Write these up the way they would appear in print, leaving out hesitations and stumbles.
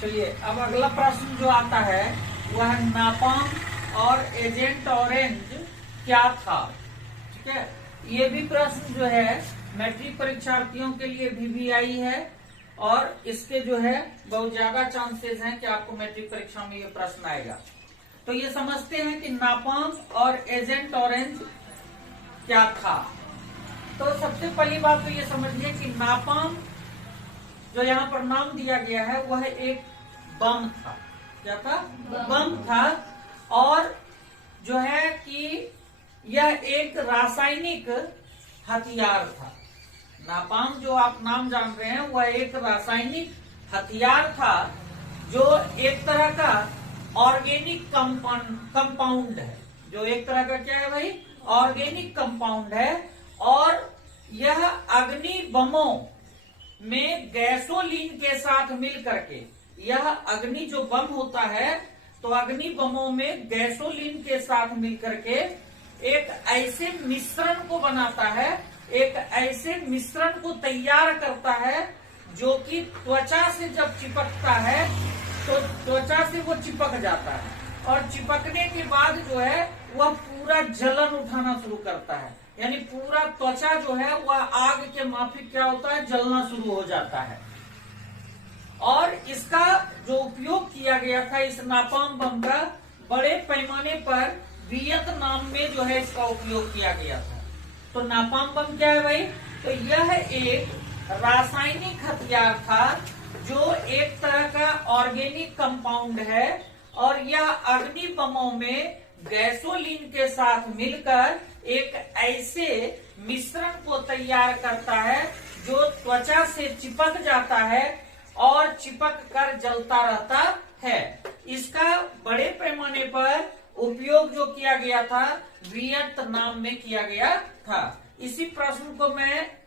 चलिए अब अगला प्रश्न जो आता है वह नापाम और एजेंट ऑरेंज क्या था। ठीक है, ये भी प्रश्न जो है मैट्रिक परीक्षार्थियों के लिए भी आई है और इसके जो है बहुत ज्यादा चांसेस हैं कि आपको मैट्रिक परीक्षा में ये प्रश्न आएगा। तो ये समझते हैं कि नापाम और एजेंट ऑरेंज क्या था। तो सबसे पहली बात तो ये समझिए कि नापाम जो यहाँ पर नाम दिया गया है वह एक बम था। क्या था? बम था। और जो है कि यह एक रासायनिक हथियार था। नापाम जो आप नाम जान रहे हैं वह एक रासायनिक हथियार था जो एक तरह का ऑर्गेनिक कंपाउंड है। जो एक तरह का क्या है भाई? ऑर्गेनिक कंपाउंड है। और यह अग्नि बमों में गैसोलीन के साथ मिल करके, यह अग्नि जो बम होता है तो अग्नि बमों में गैसोलीन के साथ मिल करके एक ऐसे मिश्रण को बनाता है, एक ऐसे मिश्रण को तैयार करता है जो कि त्वचा से जब चिपकता है तो त्वचा से वो चिपक जाता है और चिपकने के बाद जो है वह पूरा जलन उठाना शुरू करता है। यानी पूरा त्वचा जो है वह आग के माफिक क्या होता है? जलना शुरू हो जाता है। और इसका जो उपयोग किया गया था इस नापाम बम का बड़े पैमाने पर वियतनाम में जो है इसका उपयोग किया गया था। तो नापाम बम क्या है भाई? तो यह एक रासायनिक हथियार था जो एक तरह का ऑर्गेनिक कंपाउंड है और यह अग्नि बमों में गैसोलीन के साथ मिलकर एक ऐसे मिश्रण को तैयार करता है जो त्वचा से चिपक जाता है और चिपक कर जलता रहता है। इसका बड़े पैमाने पर उपयोग जो किया गया था वियतनाम में किया गया था। इसी प्रश्न को मैं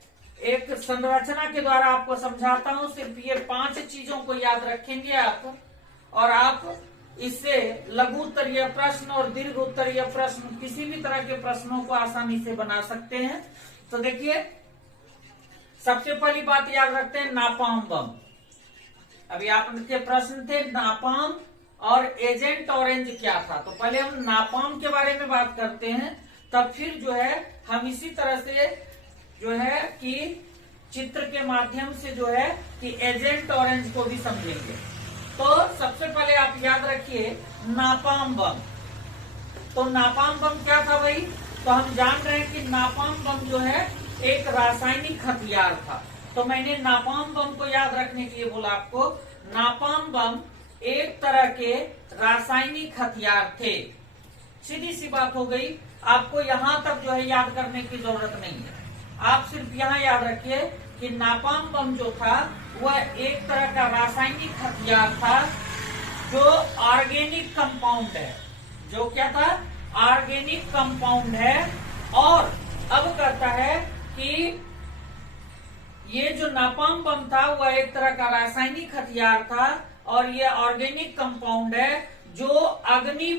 एक संरचना के द्वारा आपको समझाता हूं। सिर्फ ये 5 चीजों को याद रखेंगे आप और आप इससे लघु उत्तरीय प्रश्न और दीर्घ उत्तरीय प्रश्न किसी भी तरह के प्रश्नों को आसानी से बना सकते हैं। तो देखिए, सबसे पहली बात याद रखते हैं नापाम बम। अभी आपके प्रश्न थे नापाम और एजेंट ऑरेंज क्या था। तो पहले हम नापाम के बारे में बात करते हैं, तब फिर जो है हम इसी तरह से जो है कि चित्र के माध्यम से जो है कि एजेंट ऑरेंज को भी समझेंगे। तो सबसे पहले आप याद रखिए नापाम बम। तो नापाम बम क्या था भाई? तो हम जान रहे हैं कि नापाम बम जो है एक रासायनिक हथियार था। तो मैंने नापाम बम को याद रखने के लिए बोला आपको। नापाम बम एक तरह के रासायनिक हथियार थे। सीधी सी बात हो गई। आपको यहाँ तक जो है याद करने की जरूरत नहीं है। आप सिर्फ यहाँ याद रखिए कि नापाम बम जो था वह एक तरह का रासायनिक हथियार था जो ऑर्गेनिक कंपाउंड है। जो क्या था? ऑर्गेनिक कंपाउंड है। और अब कहता है कि ये जो नापाम बम था वह एक तरह का रासायनिक हथियार था और ये ऑर्गेनिक कंपाउंड है जो अग्नि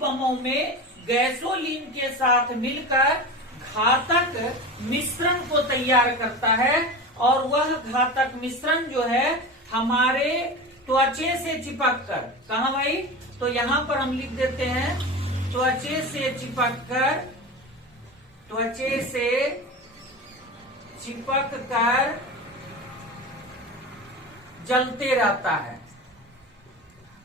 बमों में गैसोलीन के साथ मिलकर घातक मिश्रण को तैयार करता है। और वह घातक मिश्रण जो है हमारे त्वचे से चिपक कर, कहा भाई? तो यहाँ पर हम लिख देते हैं त्वचे से चिपक कर जलते रहता है।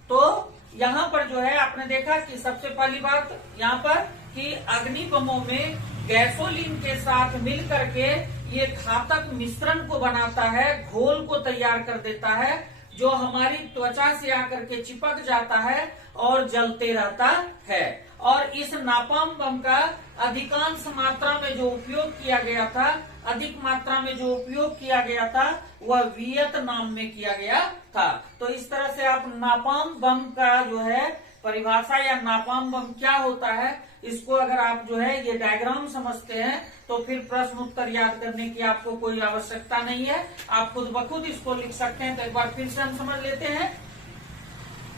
तो यहाँ पर जो है आपने देखा कि सबसे पहली बात यहाँ पर कि अग्नि बमों में गैसोलीन के साथ मिल करके ये घातक मिश्रण को बनाता है, घोल को तैयार कर देता है जो हमारी त्वचा से आकर के चिपक जाता है और जलते रहता है। और इस नापाम बम का अधिकांश मात्रा में जो उपयोग किया गया था, अधिक मात्रा में जो उपयोग किया गया था वह वियतनाम में किया गया था। तो इस तरह से आप नापाम बम का जो है परिभाषा या नापाम बम क्या होता है इसको अगर आप जो है ये डायग्राम समझते हैं तो फिर प्रश्न उत्तर याद करने की आपको कोई आवश्यकता नहीं है। आप खुद ब खुद इसको लिख सकते हैं। तो एक बार फिर से हम समझ लेते हैं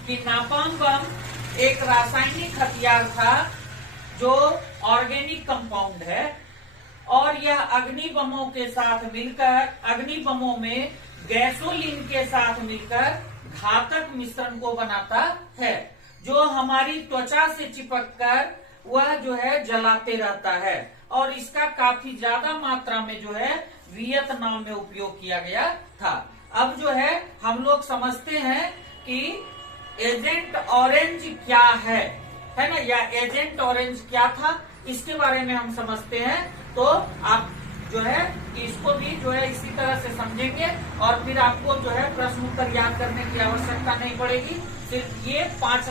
कि नापाम बम एक रासायनिक हथियार था जो ऑर्गेनिक कंपाउंड है और यह अग्नि बमों के साथ मिलकर, अग्नि बमों में गैसोलीन के साथ मिलकर घातक मिश्रण को बनाता है, जो हमारी त्वचा से चिपक कर वह जो है जलाते रहता है। और इसका काफी ज्यादा मात्रा में जो है वियतनाम में उपयोग किया गया था। अब जो है हम लोग समझते हैं कि एजेंट ऑरेंज क्या है ना, या एजेंट ऑरेंज क्या था, इसके बारे में हम समझते हैं। तो आप जो है इसको भी जो है इसी तरह से समझेंगे और फिर आपको जो है प्रश्न उत्तर याद करने की आवश्यकता नहीं पड़ेगी। सिर्फ ये 5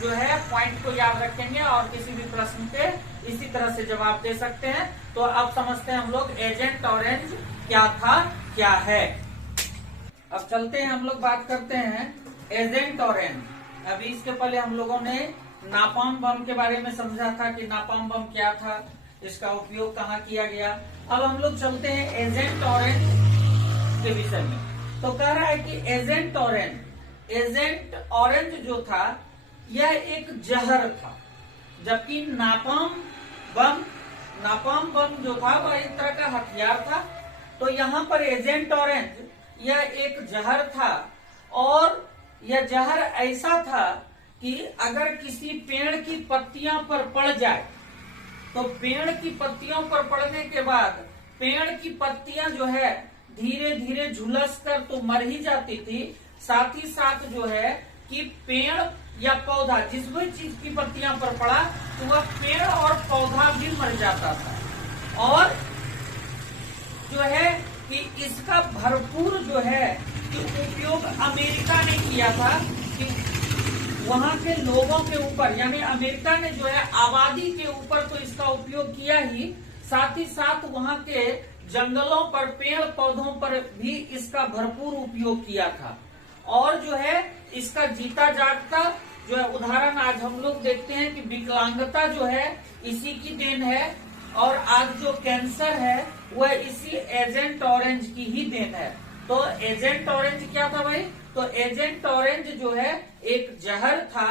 जो है पॉइंट को याद रखेंगे और किसी भी प्रश्न के इसी तरह से जवाब दे सकते हैं। तो अब समझते हैं हम लोग एजेंट ऑरेंज क्या था, क्या है। अब चलते हैं हम लोग बात करते हैं एजेंट ऑरेंज। अभी इसके पहले हम लोगों ने नापाम बम के बारे में समझा था कि नापाम बम क्या था, इसका उपयोग कहाँ किया गया। अब हम लोग चलते हैं एजेंट ऑरेंज के विषय में। तो कह रहा है कि एजेंट ऑरेंज जो था यह एक जहर था, जबकि नापाम बम जो था वह एक तरह का हथियार था। तो यहाँ पर एजेंट ऑरेंज यह एक जहर था, और यह जहर ऐसा था कि अगर किसी पेड़ की पत्तियां पर पड़ जाए तो पेड़ की पत्तियों पर पड़ने के बाद पेड़ की पत्तियां जो है धीरे धीरे झुलस कर तो मर ही जाती थी, साथ ही साथ जो है कि पेड़ या पौधा जिस भी चीज की पत्तियां पर पड़ा तो वह पेड़ और पौधा भी मर जाता था। और जो है कि इसका भरपूर जो है कि उपयोग अमेरिका ने किया था, कि वहां के लोगों के ऊपर, यानी अमेरिका ने जो है आबादी के ऊपर तो इसका उपयोग किया ही, साथ ही साथ वहां के जंगलों पर, पेड़ पौधों पर भी इसका भरपूर उपयोग किया था। और जो है इसका जीता जागता जो है उदाहरण आज हम लोग देखते हैं कि विकलांगता जो है इसी की देन है, और आज जो कैंसर है वह इसी एजेंट ऑरेंज की ही देन है। तो एजेंट ऑरेंज क्या था भाई? तो एजेंट ऑरेंज जो है एक जहर था,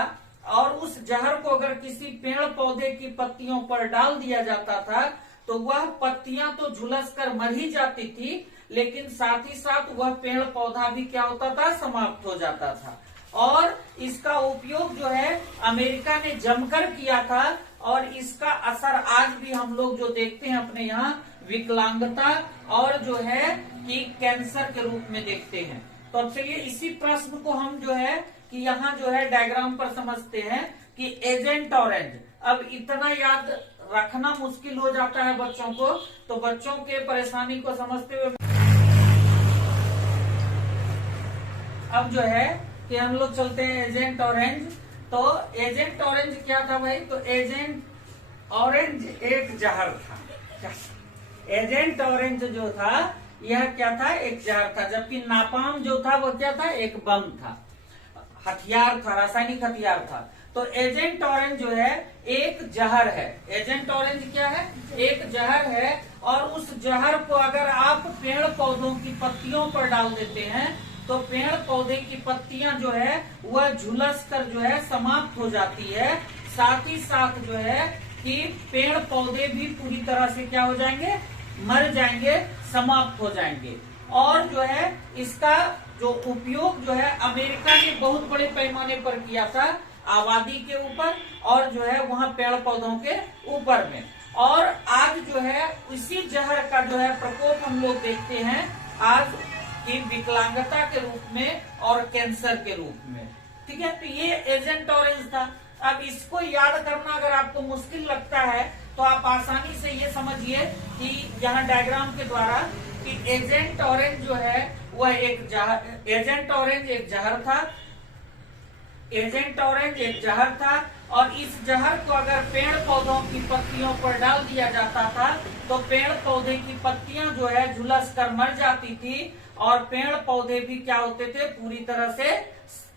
और उस जहर को अगर किसी पेड़ पौधे की पत्तियों पर डाल दिया जाता था तो वह पत्तियां तो झुलस कर मर ही जाती थी, लेकिन साथ ही साथ वह पेड़ पौधा भी क्या होता था, समाप्त हो जाता था। और इसका उपयोग जो है अमेरिका ने जमकर किया था, और इसका असर आज भी हम लोग जो देखते हैं अपने यहाँ विकलांगता और जो है कि कैंसर के रूप में देखते हैं। तो अब चलिए इसी प्रश्न को हम जो है कि यहाँ जो है डायग्राम पर समझते हैं कि एजेंट ऑरेंज। अब इतना याद रखना मुश्किल हो जाता है बच्चों को, तो बच्चों के परेशानी को समझते हुए अब जो है कि हम लोग चलते हैं एजेंट ऑरेंज। तो एजेंट ऑरेंज क्या था भाई? तो एजेंट ऑरेंज एक जहर था। एजेंट ऑरेंज जो था यह क्या था? एक जहर था, जबकि नापाम जो था वो क्या था? एक बम था, हथियार था, रासायनिक हथियार था। तो एजेंट ऑरेंज जो है एक जहर है। एजेंट ऑरेंज क्या है? एक जहर है, और उस जहर को अगर आप पेड़ पौधों की पत्तियों पर डाल देते हैं तो पेड़ पौधे की पत्तियां जो है वह झुलस कर जो है समाप्त हो जाती है, साथ ही साथ जो है कि पेड़ पौधे भी पूरी तरह से क्या हो जाएंगे? मर जाएंगे, समाप्त हो जाएंगे। और जो है इसका जो उपयोग जो है अमेरिका ने बहुत बड़े पैमाने पर किया था, आबादी के ऊपर और जो है वहाँ पेड़ पौधों के ऊपर में। और आज जो है इसी जहर का जो है प्रकोप हम लोग देखते हैं आज की विकलांगता के रूप में और कैंसर के रूप में। ठीक है, तो ये एजेंट ऑरेंज था। अब इसको याद करना अगर आपको मुश्किल लगता है तो आप आसानी से ये समझिए कि यहाँ डायग्राम के द्वारा कि एजेंट ऑरेंज जो है वह एजेंट ऑरेंज एक जहर था। एजेंट ऑरेंज एक जहर था, और इस जहर को अगर पेड़ पौधों की पत्तियों पर डाल दिया जाता था तो पेड़ पौधे की पत्तियां जो है झुलस कर मर जाती थी, और पेड़ पौधे भी क्या होते थे? पूरी तरह से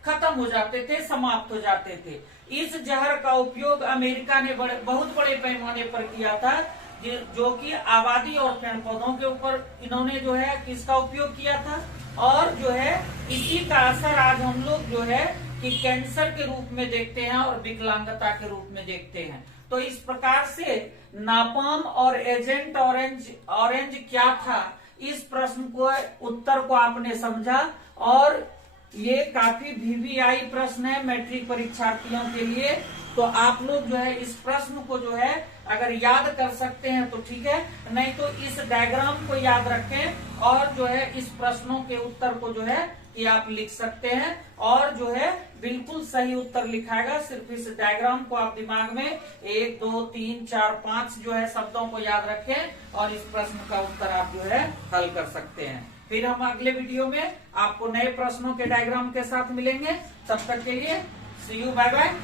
खत्म हो जाते थे, समाप्त हो जाते थे। इस जहर का उपयोग अमेरिका ने बहुत बड़े पैमाने पर किया था, जो कि आबादी और पेड़ पौधों के ऊपर इन्होंने जो है किसका उपयोग किया था। और जो है इसी का असर आज हम लोग जो है कि कैंसर के रूप में देखते हैं और विकलांगता के रूप में देखते हैं। तो इस प्रकार से नापाम और एजेंट ऑरेंज क्या था, इस प्रश्न को उत्तर को आपने समझा। और ये काफी वीवीआई प्रश्न है मैट्रिक परीक्षार्थियों के लिए। तो आप लोग जो है इस प्रश्न को जो है अगर याद कर सकते हैं तो ठीक है, नहीं तो इस डायग्राम को याद रखें और जो है इस प्रश्नों के उत्तर को जो है कि आप लिख सकते हैं और जो है बिल्कुल सही उत्तर लिखाएगा। सिर्फ इस डायग्राम को आप दिमाग में 1 2 3 4 5 जो है शब्दों को याद रखें और इस प्रश्न का उत्तर आप जो है हल कर सकते हैं। फिर हम अगले वीडियो में आपको नए प्रश्नों के डायग्राम के साथ मिलेंगे। तब तक के लिए सी यू, बाय बाय।